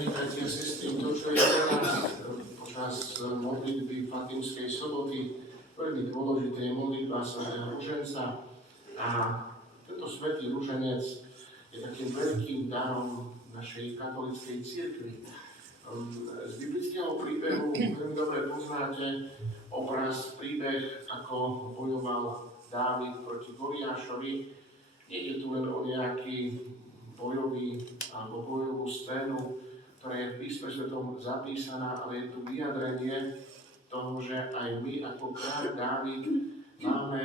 Drahí bratia a sestry, to, čo je pre nás počas modlitby Fatimskej soboty veľmi dôležité, je modlitba svätého ruženca. A tento svätý ruženec je takým veľkým darom našej katolíckej cirkvi. Z biblického príbehu veľmi dobre poznáte príbeh, ako bojoval Dávid proti Goliášovi. Nejde tu len o nejaký bojový alebo bojovú scénu, ktorá je v písme svetom zapísaná, ale je tu vyjadrenie toho, že aj my ako kráľ Dávid máme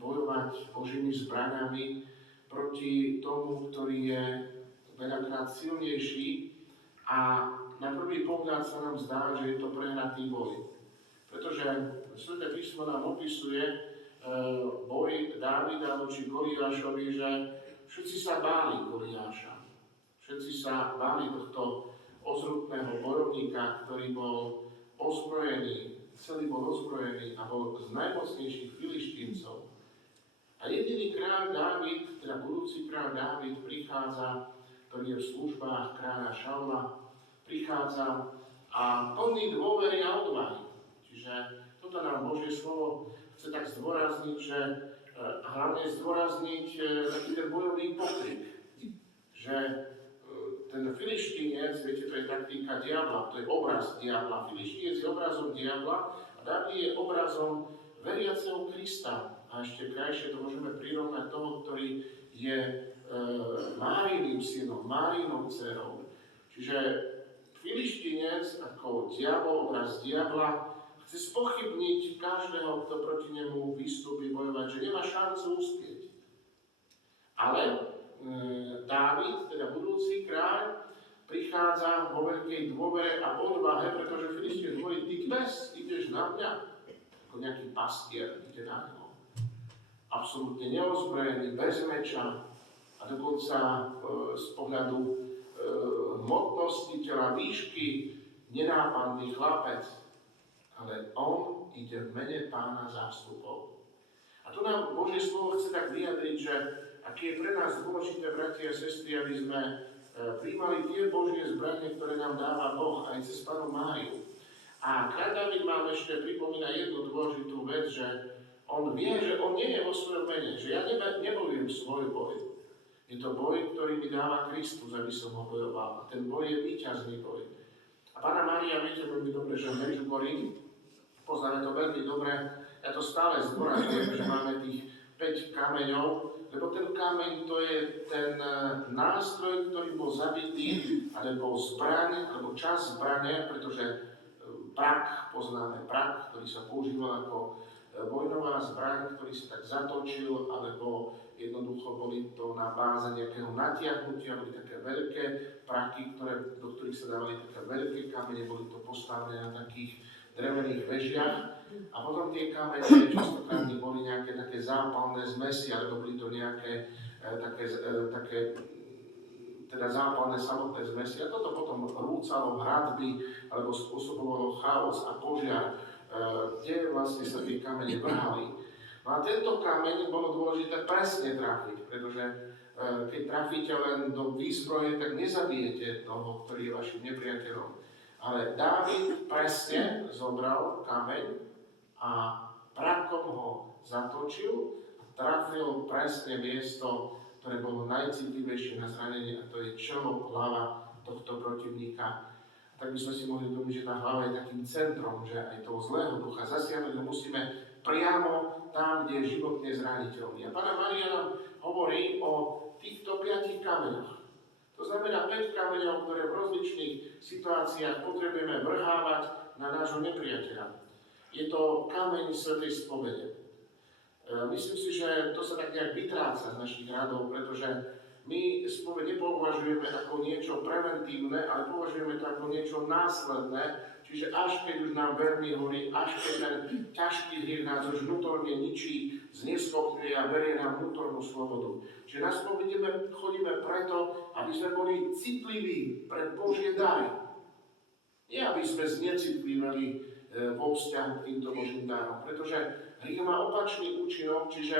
bojovať Božími zbraňami proti tomu, ktorý je veľakrát silnejší a na prvý pohľad sa nám zdá, že je to prehnatý boj. Pretože Sväté písmo nám opisuje boj Dávida voči Goliášovi, že všetci sa báli Goliáša. Všetci sa báli tohto ozrutného bojovníka, ktorý bol ozbrojený, celý bol ozbrojený a bol z najmocnejších filištíncov. A jediný kráľ Dávid, teda budúci kráľ Dávid, prichádza, ktorý je v službách kráľa Šaula, prichádza a plný dôvery a odvahy. Čiže toto nám Božie slovo chce tak zdôrazniť, že hlavne zdôrazniť taký ten bojový pokrik, že ten filištínec, viete, to je taktika diabla, to je obraz diabla. Filištínec je obrazom diabla a Dávid je obrazom veriaceho Krista. A ešte krajšie to môžeme prirovnať toho, ktorý je Máriným synom, Márinou dcerou. Čiže filištínec ako diabol, obraz diabla, chce spochybniť každého, kto proti nemu vystúpi bojovať, že nemá šancu uspieť. Ale Dávid, teda budúci kráľ, prichádza vo veľkej dôvere a odvahe, pretože Filistín hovorí, ty kmes, ideš na mňa, ako nejaký pastier, ide na ňo. Absolútne neozbrojený, bez meča a dokonca z pohľadu hmotnosti tela, výšky, nenápadný chlapec. Ale on ide v mene Pána zástupov. A tu nám Božie slovo chce tak vyjadriť, že aké je pre nás dôležité, bratia a sestry, aby sme prijímali tie Božie zbranie, ktoré nám dáva Boh aj cez Pannu Máriu. A kráľ Dávid nám ešte pripomína jednu dôležitú vec, že on vie, že on nie je vo svojom mene, že ja nebojujem svoj boj. Je to boj, ktorý mi dáva Kristus, aby som ho bojoval. A ten boj je víťazný boj. A Panna Mária, viete veľmi dobre, že v Medžugorji, poznáme to veľmi dobre, ja to stále zdôrazňujem, že máme tých 5 kameňov, lebo ten kameň to je ten nástroj, ktorý bol zabitý, alebo zbraň, alebo časť zbrane, pretože prak, poznáme prak, ktorý sa používal ako vojnová zbraň, ktorý sa tak zatočil, alebo jednoducho boli to na báze nejakého natiahnutia, boli také veľké praky, do ktorých sa dávali také veľké kamene, boli to postavené na takých drevených vežiach. A potom tie kamene častokrát boli nejaké také zápalné zmesi, alebo boli to nejaké také teda zápalné samotné zmesi. A toto potom rúcalo hradby, alebo spôsobovalo chaos a požiar, kde vlastne sa tie kamene vrhali. No a tento kameň bolo dôležité presne trafiť, pretože keď trafíte len do výzbroje, tak nezabijete toho, ktorý je vašim nepriateľom. Ale Dávid presne zobral kameň a prakom ho zatočil a trafil presne miesto, ktoré bolo najcitlivejšie na zranenie, a to je čelo, hlava tohto protivníka. Tak by sme si mohli domyť, že tá hlava je takým centrom, že aj toho zlého ducha zasiahnuť ho musíme priamo tam, kde je životne zraniteľný. A Panna Mária nám hovorí o týchto 5 kameňoch. To znamená 5 kameňov, ktoré v rozličných situáciách potrebujeme vrhávať na nášho nepriateľa. Je to kameň svätej spovede. Myslím si, že to sa tak nejak vytráca z našich radov, pretože my spoveď nepovažujeme ako niečo preventívne, ale považujeme to ako niečo následné, čiže až keď už nám veľmi horí, až keď ten ťažký hriech nás už vnútorne ničí, zneschopňuje a berie nám vnútornú slobodu. Čiže na spoveď chodíme preto, aby sme boli citliví pre Božie dary. Nie aby sme znecitliveli vo vzťahu k týmto Božím darom, pretože hriech má opačný účinok, čiže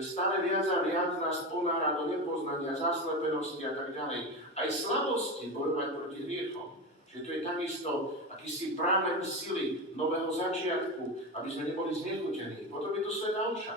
stále viac a viac nás ponára do nepoznania, zaslepenosti a tak ďalej. Aj slabosti bojovať proti hriechom. Čiže to je takisto akýsi prameň sily nového začiatku, aby sme neboli znechutení. Potom je to svätá omša.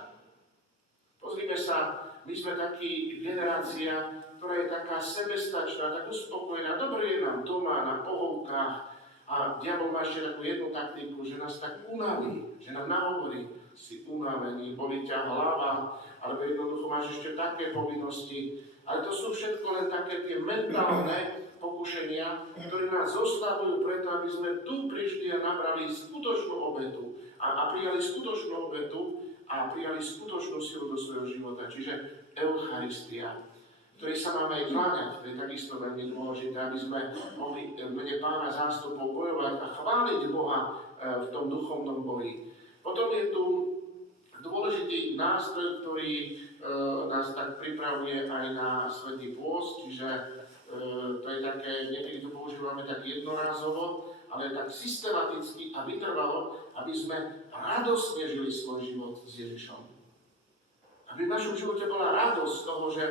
Pozrime sa, my sme takí generácia, ktorá je taká sebestačná, tak uspokojená. Dobre je nám doma, na pohovkách. A diabol má ešte takú jednu taktiku, že nás tak unaví, že nám nahovorí, si unavený, bolí ťa hlava, alebo jednoducho máš ešte také povinnosti. Ale to sú všetko len také tie mentálne pokušenia, ktoré nás zostavujú preto, aby sme tu prišli a nabrali skutočnú obetu a prijali skutočnú obetu a prijali skutočnú silu do svojho života, čiže Eucharistia, ktorej sa máme aj kláňať. To je takisto veľmi dôležité, aby sme mohli v mene Pána zástupov bojovať a chváliť Boha v tom duchovnom boji. Potom je tu dôležitý nástroj, ktorý nás tak pripravuje aj na Svätý pôst, čiže to je také, niekedy to používame tak jednorázovo, ale tak systematicky a vytrvalo, aby sme radosne žili svoj život s Ježišom. Aby v našom živote bola radosť z toho, že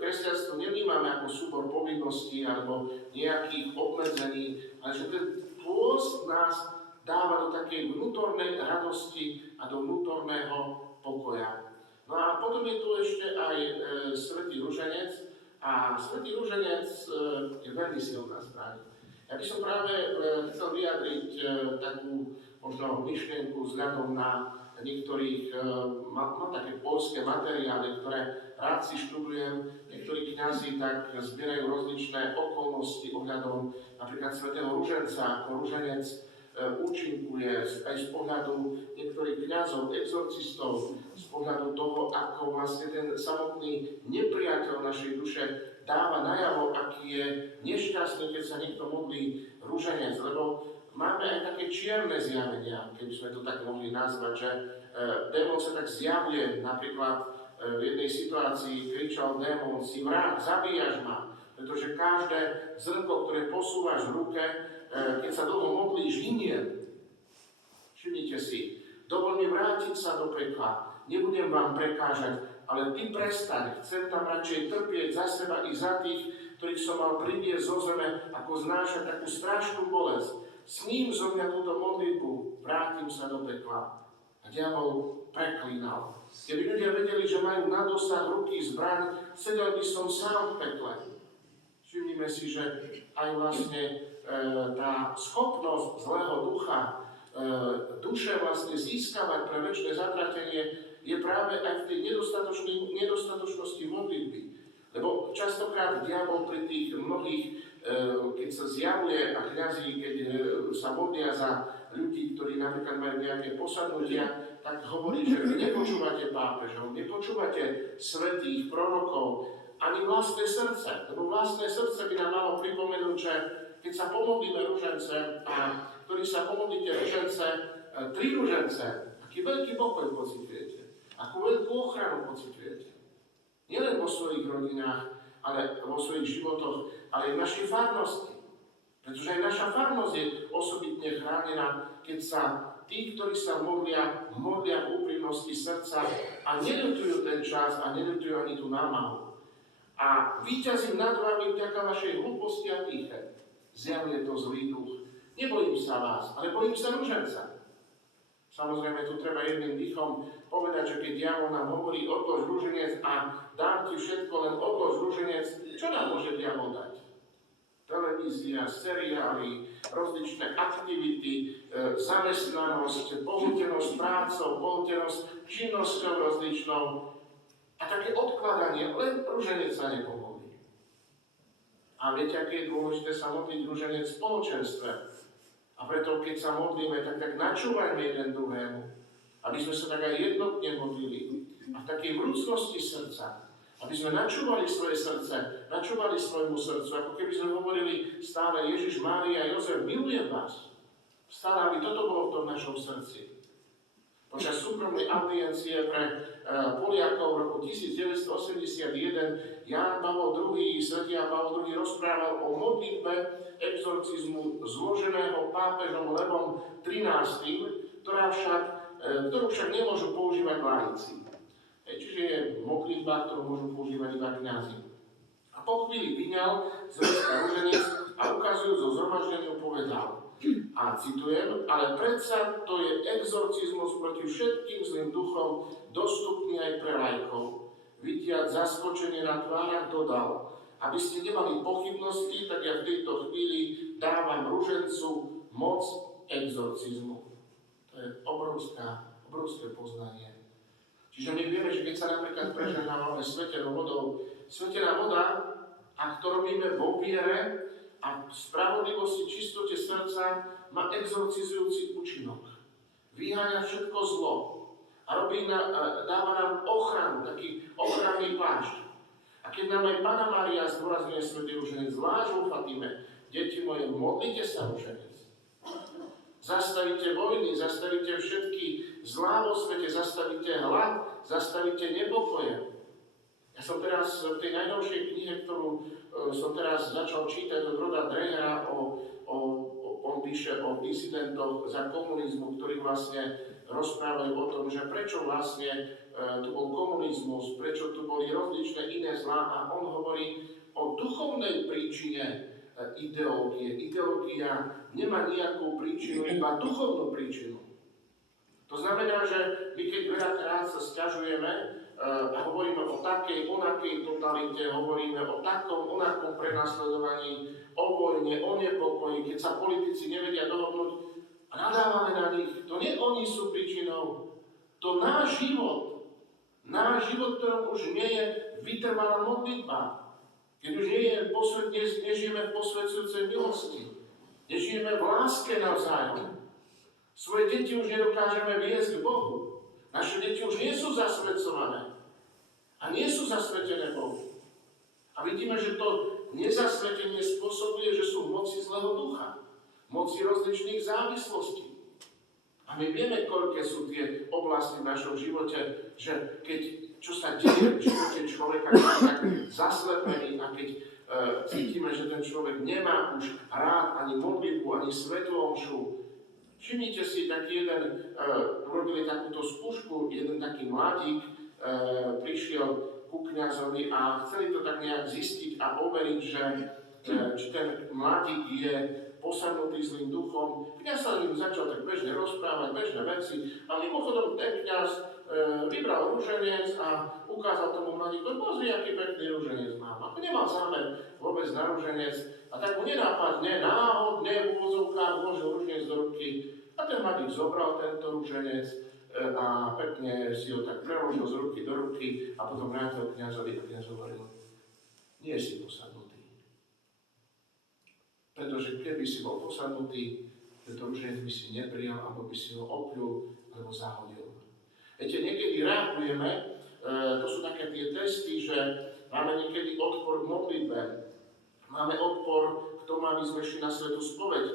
kresťanstvo nevnímame ako súbor povinností alebo nejakých obmedzení, ale že ten pôst nás dáva do takej vnútornej radosti a do vnútorného pokoja. No a potom je tu ešte aj Svätý Ruženec a Svätý Ruženec je veľmi silná zbraň. Ja by som práve chcel vyjadriť takú možno myšlienku vzhľadom na niektorých, mám také poľské materiály, ktoré rád si študujem. Niektorí kňazi tak zbierajú rozličné okolnosti ohľadom napríklad svätého Ruženca, ako Ruženec účinkuje aj z pohľadu niektorých kňazov, exorcistov, z pohľadu toho, ako vlastne ten samotný nepriateľ našej duše dáva najavo, aký je nešťastný, keď sa niekto modlí Ruženec, lebo máme aj také čierne zjavenia, keby sme to tak mohli nazvať, že démon sa tak zjavuje, napríklad v jednej situácii kričal démon, si vrah, zabíjaš ma, pretože každé zrnko, ktoré posúvaš v ruke, keď sa dlho modlíš, hynie. Všimnite si, dovol mi vrátiť sa do pekla, nebudem vám prekážať, ale ty prestaň, chcem tam radšej trpieť za seba i za tých, ktorých som mal priviesť zo zeme, ako znášať takú strašnú bolesť. S ním zo mňa túto modlitbu, vrátim sa do pekla. A diabol preklínal. Keby ľudia vedeli, že majú na dosah ruky zbraň, sedel by som sám v pekle. Všimnime si, že aj vlastne tá schopnosť zlého ducha, duše vlastne získavať pre večné zatratenie je práve aj v tej nedostatočnosti modlitby. Lebo častokrát diabol pri tých mnohých, keď sa zjavuje a kňazi, keď sa modlia za ľudí, ktorí napríklad majú nejaké posadnutia, tak hovorí, že vy nepočúvate pápežov, nepočúvate svätých prorokov, ani vlastné srdce. Lebo vlastné srdce by nám malo pripomenúť, že keď sa pomodlíme ružence a ktorí sa pomodlíte ružence, 3 ružence, aký veľký pokoj pociťujete, akú veľkú ochranu pociťujete. Nielen vo svojich rodinách, ale vo svojich životoch, ale aj v našej farnosti. Pretože aj naša farnosť je osobitne chránená, keď sa tí, ktorí sa modlia v úprimnosti srdca a neľutujú ten čas a neľutujú ani tú námahu. A víťazím nad vami vďaka vašej hlúposti a pýche. Zjavuje to zlý duch. Nebojím sa vás, ale bojím sa ruženca. Samozrejme, tu treba jedným dýchom povedať, že keď diabol nám hovorí odlož ruženec a dám ti všetko, len odlož ruženec, čo nám môže diabol dať? Televízia, seriály, rozličné aktivity, zamestnanosť, pohltenosť prácou, pohltenosť činnosťou rozličnou a také odkladanie, len ruženec sa nepomodlí. A viete, aké je dôležité sa modliť ruženec v spoločenstve? A preto, keď sa modlíme, tak načúvajme jeden druhému, aby sme sa tak aj jednotne modlili. A v takej vrúcnosti srdca, aby sme načúvali svoje srdce, načúvali svojmu srdcu, ako keby sme hovorili stále Ježiš, Mária, Jozef, milujem vás. Stále, aby toto bolo v tom našom srdci. Počas súkromnej audiencie pre Poliakov v roku 1981 Ján Pavol II, svätý Ján Pavol II rozprával o modlitbe exorcizmu zloženého pápežom Levom XIII, ktorú však nemôžu používať laici. Čiže je modlitba, ktorú môžu používať iba kňazi. A po chvíli vyňal z vrecka ruženec a ukazujúc zo zhromaždeniu povedal, a citujem, ale predsa to je exorcizmus proti všetkým zlým duchom, dostupný aj pre laikov. Vidiac zaskočenie na tvárach dodal, aby ste nemali pochybnosti, tak ja v tejto chvíli dávam ružencu moc exorcizmu. To je obrovské poznanie. Čiže my vieme, že keď sa napríklad prežehnávame svetenou vodou, svetená voda, ak to robíme vo viere a v spravodlivosti, čistote srdca, má exorcizujúci účinok. Vyháňa všetko zlo a dáva nám ochranu, taký ochranný plášť. A keď nám aj Panna Mária zdôrazňuje svätý ruženec, zvlášť vo Fatime, deti moje, modlite sa ruženec. Zastavíte vojny, zastavíte všetky zlá vo svete, zastavíte hlad, zastavíte nepokoje. Ja som teraz v tej najnovšej knihe, ktorú som teraz začal čítať od Roda Drehera, on píše o disidentoch za komunizmu, ktorí vlastne rozprávajú o tom, že prečo vlastne tu bol komunizmus, prečo tu boli rozličné iné zlá, a on hovorí o duchovnej príčine ideológie. Ideológia nemá nejakú príčinu, iba duchovnú príčinu. To znamená, že my keď veľakrát sa sťažujeme a hovoríme o takej, onakej totalite, hovoríme o takom, onakom prenasledovaní, o vojne, o nepokoji, keď sa politici nevedia dohodnúť a nadávame na nich, to nie oni sú príčinou, to náš život, ktorom už nie je vytrvalá modlitba. Keď už nežijeme v posvedzujúcej milosti, nežijeme v láske navzájom. Svoje deti už nedokážeme viesť k Bohu. Naše deti už nie sú zasvedcované a nie sú zasvetené Bohu. A vidíme, že to nezasvetenie spôsobuje, že sú v moci zlého ducha, moci rozličných závislostí. A my vieme, koľké sú tie oblasti v našom živote, že čo sa deje v živote človeka, keď je tak zaslepený a keď cítime, že ten človek nemá už rád ani modlitbu, ani svätú omšu. Všimnite si, taký urobili takúto skúšku, jeden taký mladík prišiel ku kňazovi a chceli to tak nejak zistiť a overiť, že či ten mladík je posadnutý zlým duchom. Kňaz sa ním začal tak bežne rozprávať, bežné veci a mimochodom ten kňaz vybral ruženec a ukázal tomu mladíkovi, pozri, aký pekný ruženec mám. Ako nemal zámer vôbec na ruženec a tak mu nenápadne, náhodne v úvodzovkách vložil ruženec do ruky a ten mladík zobral tento ruženec a pekne si ho tak preložil z ruky do ruky a potom vrátil kňazovi a kňaz hovoril, nie si posadnutý. Pretože keby si bol posadnutý, tento ruženec by si neprijal, alebo by si ho opľul, alebo zahodil. Viete, niekedy reagujeme, to sú také tie testy, že máme niekedy odpor k modlitbe, máme odpor k tomu, aby sme šli na svätú spoveď,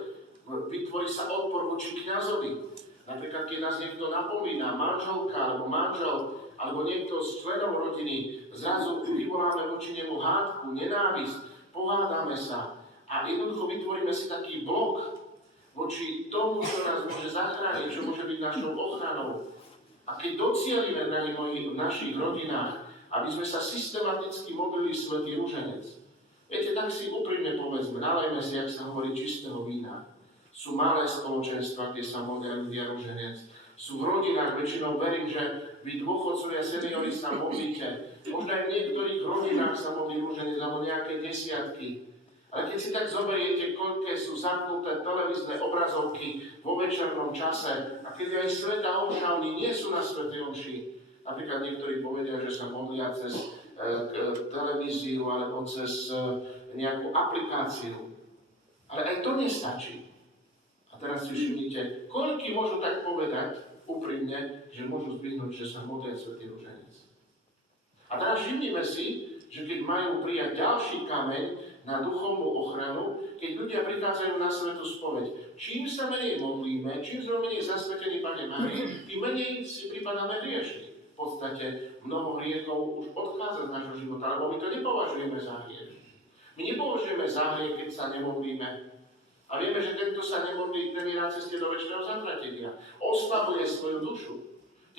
vytvorí sa odpor voči kňazovi. Napríklad, keď nás niekto napomína, manželka alebo manžel, alebo niekto z členov rodiny, zrazu vyvoláme voči nemu hádku, nenávisť, pohádame sa a jednoducho vytvoríme si taký blok voči tomu, čo nás môže zachrániť, čo môže byť našou ochranou. A keď docielime na v našich rodinách, aby sme sa systematicky modlili svätý ruženec, viete, tak si úprimne povedzme, nalejme si, jak sa hovorí, čistého vína. Sú malé spoločenstva, kde sa modlia ľudia ruženec. Sú v rodinách, väčšinou verím, že vy dôchodcovia, seniori sa modlíte. Možno aj v niektorých rodinách sa modlí ruženec, alebo nejaké desiatky. Ale keď si tak zoberiete, koľké sú zapnuté televízne obrazovky vo večernom čase, a keď aj svätá omša, oni nie sú na svätej omši. Napríklad niektorí povedia, že sa modlia cez televíziu alebo cez nejakú aplikáciu. Ale aj to nestačí. A teraz si všimnite, koľký môžu tak povedať úprimne, že môžu zdvihnúť, že sa modlia svätý ruženec. A teraz všimnime si, že keď majú prijať ďalší kameň na duchovnú ochranu, keď ľudia prichádzajú na svätú spoveď. Čím sa menej modlíme, čím sme menej zasvetení Panne Márii, tým menej si pripadáme hriešni. V podstate mnoho hriechov už odchádza z nášho života, lebo my to nepovažujeme za hriech. My nepovažujeme za hriech, keď sa nemodlíme. A vieme, že ten, kto sa nemodlí, ten je na ceste do večného zatratenia. Oslabuje svoju dušu.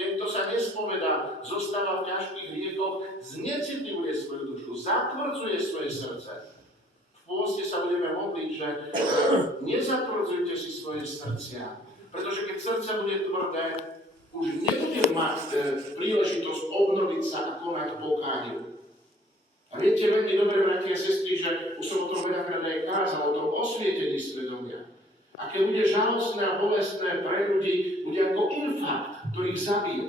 Ten, kto sa nespovedá, zostáva v ťažkých hriechoch, znecitlivuje svoju dušu, zatvrdzuje svoje srdce. V pôste sa budeme modliť, že nezatvrdzujte si svoje srdcia, pretože keď srdce bude tvrdé, už nebude mať príležitosť obnoviť sa a konať pokániu. A viete veľmi dobre, bratia a sestry, že už som o tom veľakrát aj kázal, o tom osvietení svedomia. A keď bude žalostné a bolestné pre ľudí, bude ako infarkt, ktorý ich zabije.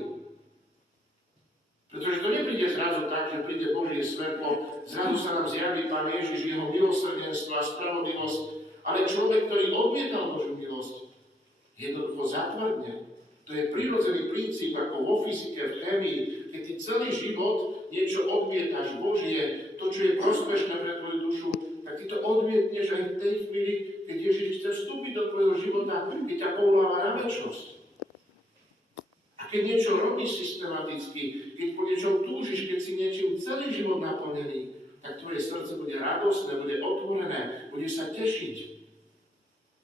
Pretože to nepríde zrazu tak, že príde Božie svetlo, zrazu sa nám zjaví Pán Ježiš, jeho milosrdenstvo a spravodlivosť, ale človek, ktorý odmietal Božiu milosť, jednoducho zatvrdne. To je prirodzený princíp, ako vo fyzike, v chémii, keď ty celý život niečo odmietaš Božie, to, čo je prospešné pre tvoju dušu, tak ty to odmietneš aj v tej chvíli, keď Ježiš chce vstúpiť do tvojho života, keď ťa povoláva na večnosť. A keď niečo robíš systematicky, keď po niečom túžiš, keď si niečím celý život naplnený, tak tvoje srdce bude radostné, bude otvorené, bude sa tešiť.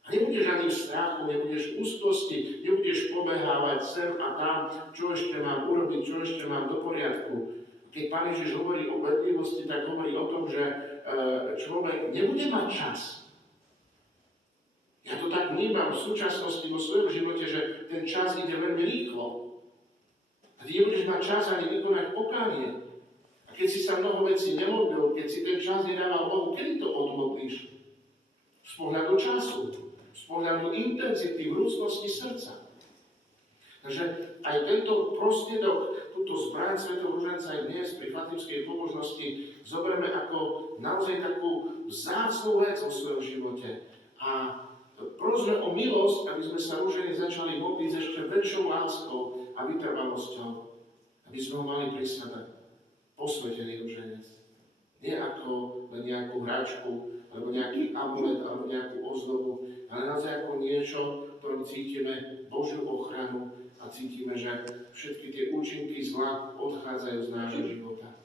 A nebudeš ani v strachu, nebudeš v úzkosti, nebudeš pobehávať sem a tam, čo ešte mám urobiť, čo ešte mám do poriadku. Keď Pán Ježiš hovorí o bedlivosti, tak hovorí o tom, že človek nebude mať čas. Ja to tak vnímam v súčasnosti vo svojom živote, že ten čas ide veľmi rýchlo. A ty nebudeš mať čas ani vykonať pokánie. A keď si sa mnoho vecí nemodlil, keď si ten čas nedával Bohu, kedy to odmodlíš? Z pohľadu času, z pohľadu intenzity, vrúcnosti srdca. Takže aj tento prostriedok, túto zbraň svätého ruženca aj dnes pri fatimskej pobožnosti zoberieme ako naozaj takú vzácnu vec vo svojom živote. A prosme o milosť, aby sme sa ruženie začali modliť s ešte väčšou láskou a vytrvalosťou, aby sme ho mali pri sebe. Posvetený ruženec. Nie ako len nejakú hračku, alebo nejaký amulet, alebo nejakú ozdobu, ale naozaj ako niečo, v ktorom cítime Božiu ochranu a cítime, že všetky tie účinky zla odchádzajú z nášho života.